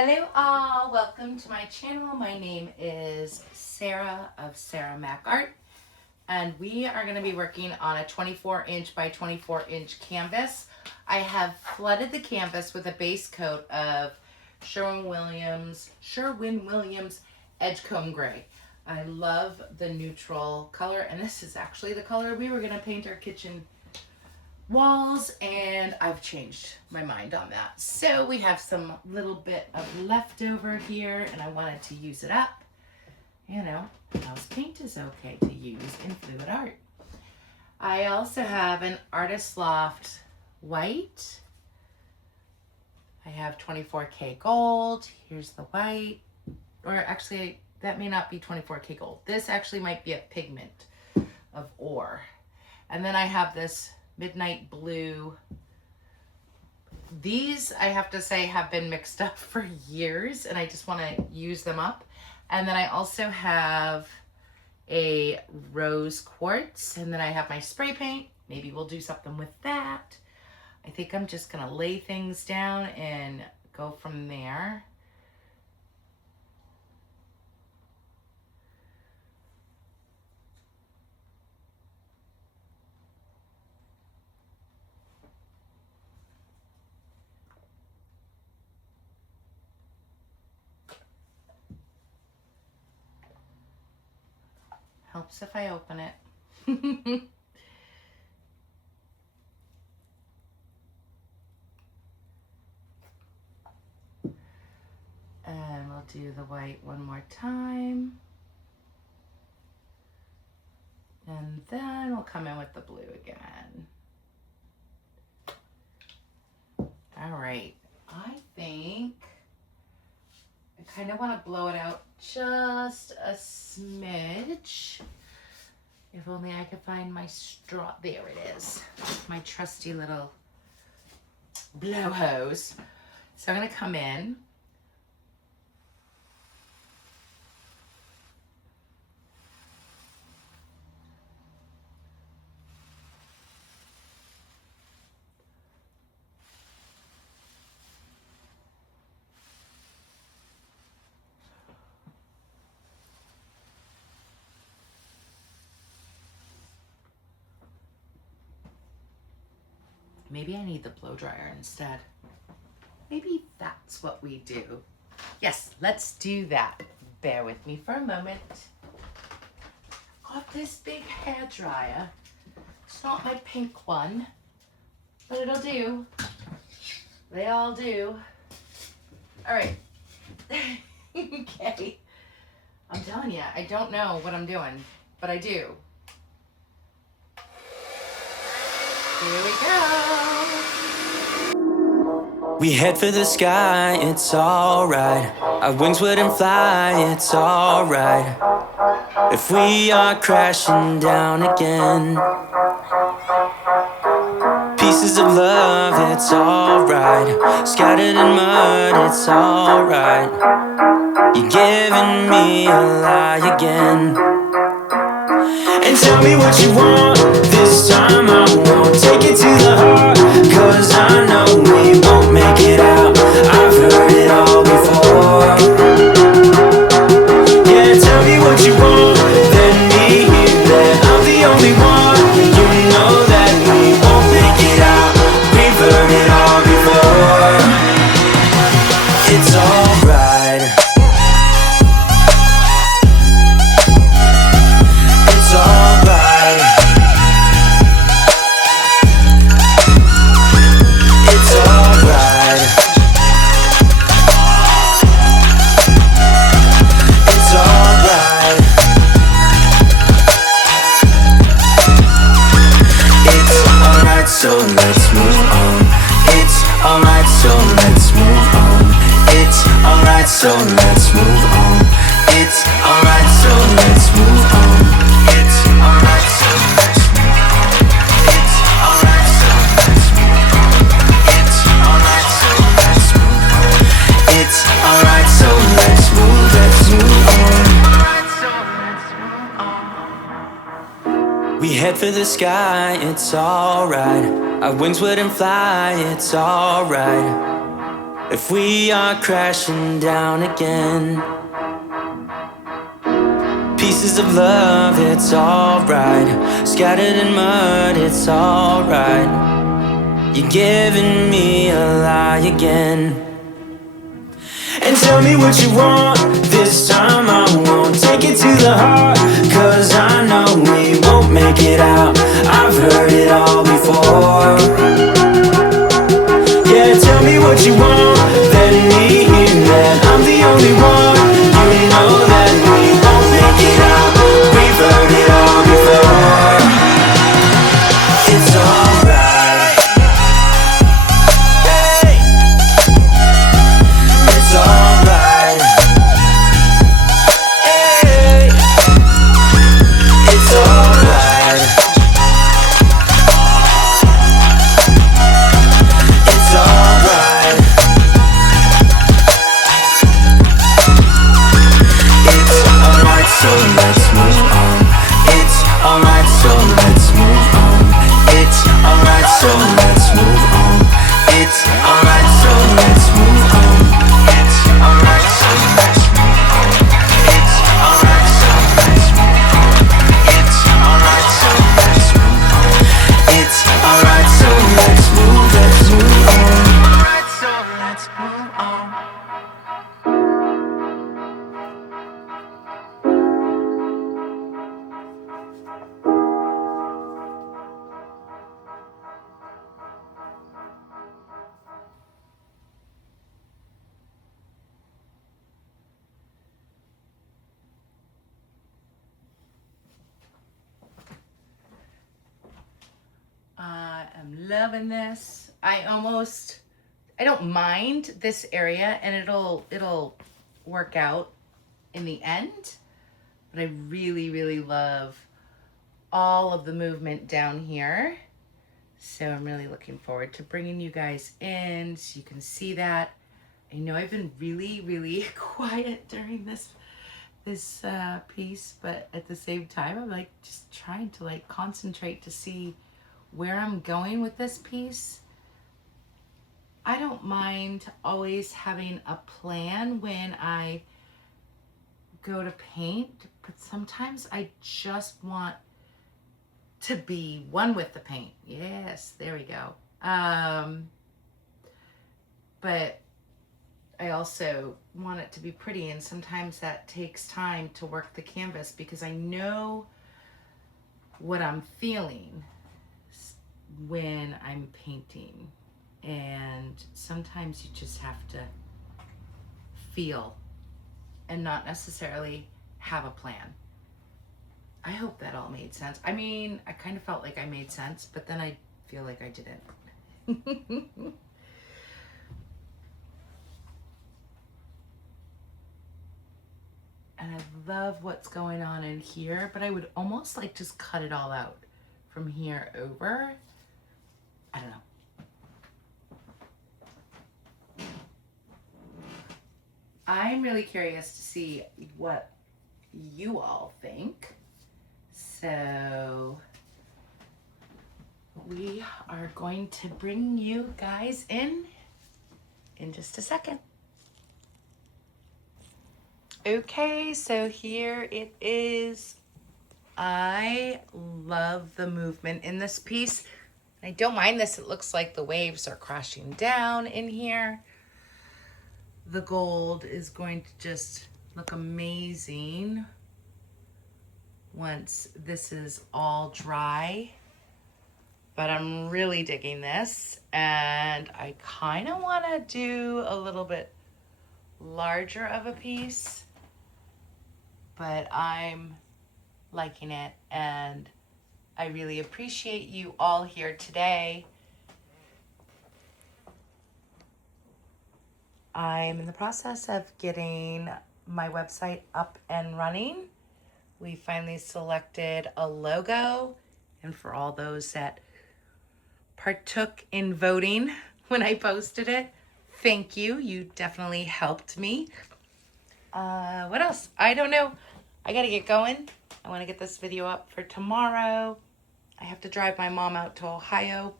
Hello all, welcome to my channel. My name is Sarah of Sarah Mack Art, and we are going to be working on a 24-inch by 24-inch canvas. I have flooded the canvas with a base coat of Sherwin-Williams Edgecomb Gray. I love the neutral color, and this is actually the color we were going to paint our kitchen walls, and I've changed my mind on that. So we have some little bit of leftover here, and I wanted to use it up. You know, house paint is okay to use in fluid art. I also have an Artist Loft white. I have 24K gold. Here's the white. Or actually, that may not be 24K gold. This actually might be a pigment of ore. And then I have this midnight blue. These, I have to say, have been mixed up for years, and I just want to use them up. And then I also have a rose quartz, and then I have my spray paint. Maybe we'll do something with that. I think I'm just gonna lay things down and go from there. Helps if I open it. And we'll do the white one more time. And then we'll come in with the blue again. All right, I think I kind of want to blow it out just a smidge. If only I could find my straw. There it is. My trusty little blow hose. So I'm going to come in. Maybe I need the blow dryer instead. Maybe that's what we do. Yes, let's do that. Bear with me for a moment. Got this big hair dryer. It's not my pink one, but it'll do. They all do. All right. Okay. I'm telling you, I don't know what I'm doing, but I do. Here we go. We head for the sky, it's alright. Our wings wouldn't fly, it's alright. If we are crashing down again, pieces of love, it's alright. Scattered in mud, it's alright. You're giving me a lie again. And tell me what you want, this time I won't take it to the heart, 'cause I know we won't make it out. I've heard it all before. Yeah, tell me what you want, let me hear that I'm the only one. You know that we won't make it out. We've heard it all before. It's alright. It's alright. It's alright. It's alright. It's alright, so let's move on. It's alright, so let's move on. It's alright, so let's move on. It's alright, so let's move on. It's alright, so let's move on. It's alright, so let's move on. It's alright, so let's move on. It's alright, so let's move on. We head for the sky, it's alright. Our wings wouldn't fly, it's alright. if we are crashing down again. Pieces of love, it's alright. Scattered in mud, it's alright. You're giving me a lie again. And tell me what you want, this time I won't take it to the heart, 'cause I know we won't make it out. I've heard it all before. Yeah, tell me what you want, let me hear that I'm the only one. You know that we won't make it out. We've heard it all before. It's alright. Hey, it's alright. Hey, it's alright. It's alright. It's alright, so let's move on. It's alright, so let's move on. It's alright, so let's move on. It's alright, so let's move on. It's alright, so let's move on. It's alright, so let's move on. It's alright, so let's move on. It's alright, so let's move on. Alright, so let's move on. I am loving this. I don't mind this area, and it'll work out in the end. But I really, really love all of the movement down here. So I'm really looking forward to bringing you guys in so you can see that. I know I've been really, really quiet during this piece, but at the same time, I'm like just trying to like concentrate to see where I'm going with this piece. I don't mind always having a plan when I go to paint, but sometimes I just want to be one with the paint. Yes, there we go. But I also want it to be pretty, and sometimes that takes time to work the canvas because I know what I'm feeling when I'm painting, and sometimes you just have to feel and not necessarily have a plan. I hope that all made sense. I mean, I kind of felt like I made sense, but then I feel like I didn't. And I love what's going on in here, but I would almost like just cut it all out from here over. I don't know. I'm really curious to see what you all think. So we are going to bring you guys in just a second. Okay, so here it is. I love the movement in this piece. I don't mind this. It looks like the waves are crashing down in here. The gold is going to just look amazing once this is all dry. But I'm really digging this, and I kind of want to do a little bit larger of a piece, but I'm liking it, and I really appreciate you all here today. I'm in the process of getting my website up and running. We finally selected a logo, and for all those that partook in voting when I posted it, thank you. You definitely helped me. What else? I don't know. I gotta get going. I want to get this video up for tomorrow. I have to drive my mom out to Ohio,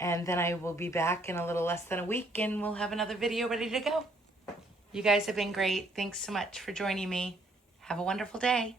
And then I will be back in a little less than a week and we'll have another video ready to go. You guys have been great. Thanks so much for joining me. Have a wonderful day.